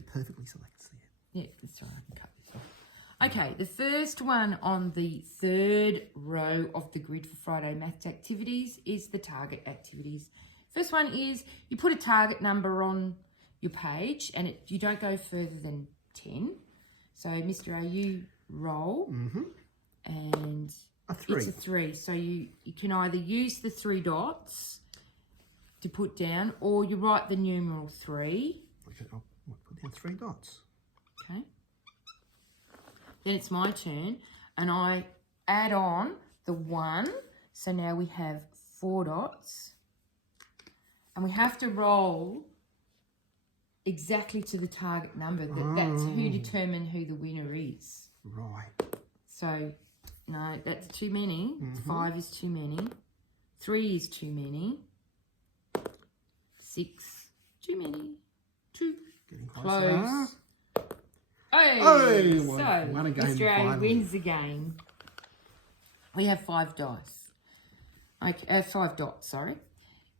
it perfectly so they can see it. Yeah, that's all right. I can cut this off. Okay, the first one on the third row of the grid for Friday maths activities is the target activities. First one is you put a target number on your page and you don't go further than 10. So, Mr. A, you roll and it's a 3. So you can either use the 3 dots to put down or you write the numeral 3. Okay, I'll put down 3 dots. Okay. Then it's my turn and I add on the 1. So now we have 4 dots. And we have to roll exactly to the target number. That's who determine who the winner is. Right. So, no, that's too many. 5 is too many. 3 is too many. 6, too many. 2, Getting close. Hey, so Mr. A wins the game. We have 5 dice. Okay, 5 dots, sorry.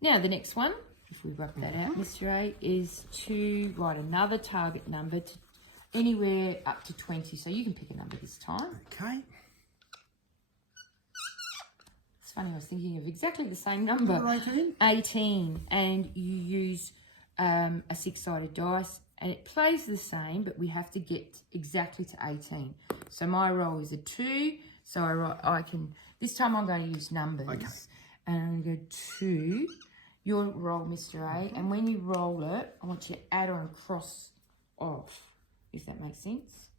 Now the next one, if we work that out, Mr. A, is to write another target number to anywhere up to 20. So you can pick a number this time. Okay. It's funny, I was thinking of exactly the same number. Number 18. 18. And you use a 6-sided dice. And it plays the same, but we have to get exactly to 18. So my roll is a 2. So I can, this time I'm going to use numbers. Okay. And I'm going to go 2. Your roll, Mr. A. And when you roll it, I want you to add on cross off, if that makes sense.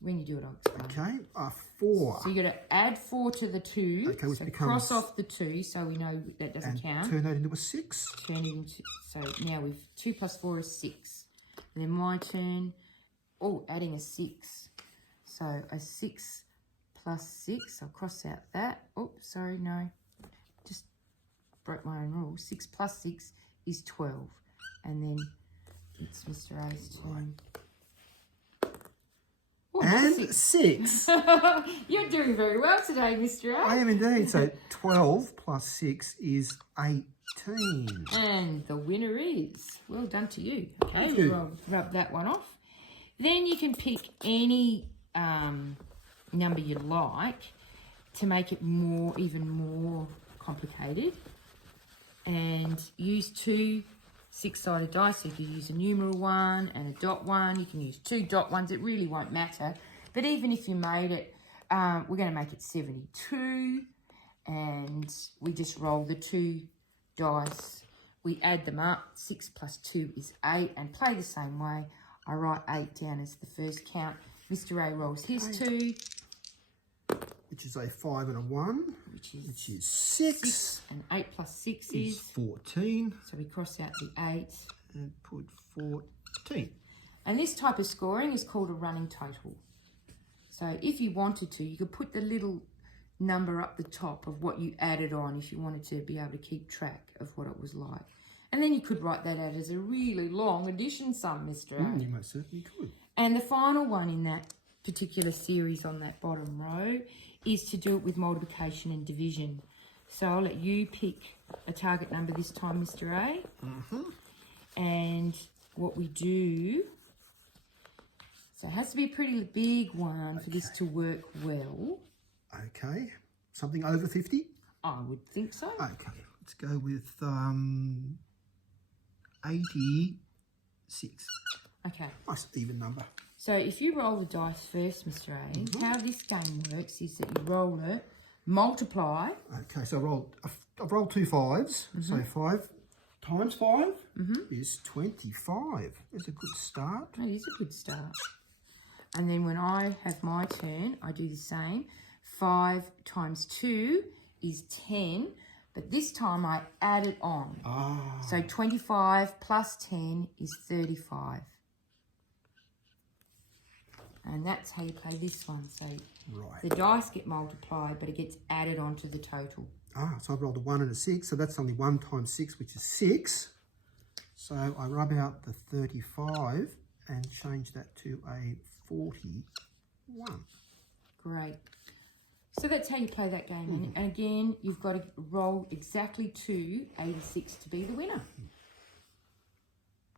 When you do it, I'll explain. Okay, 4. So you got to add 4 to the 2. Okay, which so becomes... cross off the 2, so we know that doesn't count. Turn that into a 6. Turn it into, so now we've 2 plus 4 is 6. And then my turn, adding a 6. So a 6 plus 6, I'll cross out that. Oh, sorry, no. Just broke my own rule. 6 plus 6 is 12. And then it's Mr. A's turn. Ooh, and 6. You're doing very well today, Mr. A. I am indeed. So 12 plus 6 is 18. And the winner is, well done to you. Okay, Thank you. Rub that one off. Then you can pick any number you like to make it even more complicated. And use 2 6-sided dice. So you can use a numeral 1 and a dot 1. You can use 2 dot 1s. It really won't matter. But even if you made it, we're going to make it 72. And we just roll the 2 dice, we add them up. 6 plus 2 is 8, and play the same way. I write 8 down as the first count. Mr. A rolls his 2, which is a 5 and a 1, which is 6. And 8 plus 6 is 14. So we cross out the 8 and put 14. And this type of scoring is called a running total. So if you wanted to, you could put the little number up the top of what you added on if you wanted to be able to keep track of what it was like. And then you could write that out as a really long addition sum, Mr. A. You most certainly could. And the final one in that particular series on that bottom row is to do it with multiplication and division. So I'll let you pick a target number this time, Mr. A. And what we do, so it has to be a pretty big one for this to work well. Okay, something over 50? I would think so. Okay, let's go with 86. Okay. Nice even number. So if you roll the dice first, Mr. A, how this game works is that you roll it, multiply. Okay, so I've rolled 2 5s. So 5 times 5 is 25. That's a good start. That is a good start. And then when I have my turn, I do the same. 5 times 2 is 10, but this time I add it on. So 25 plus 10 is 35. And that's how you play this one. So the dice get multiplied, but it gets added on to the total. So I've rolled a 1 and a 6, so that's only 1 times 6, which is 6. So I rub out the 35 and change that to a 41. Great. So that's how you play that game. And again, you've got to roll exactly to 86 to be the winner.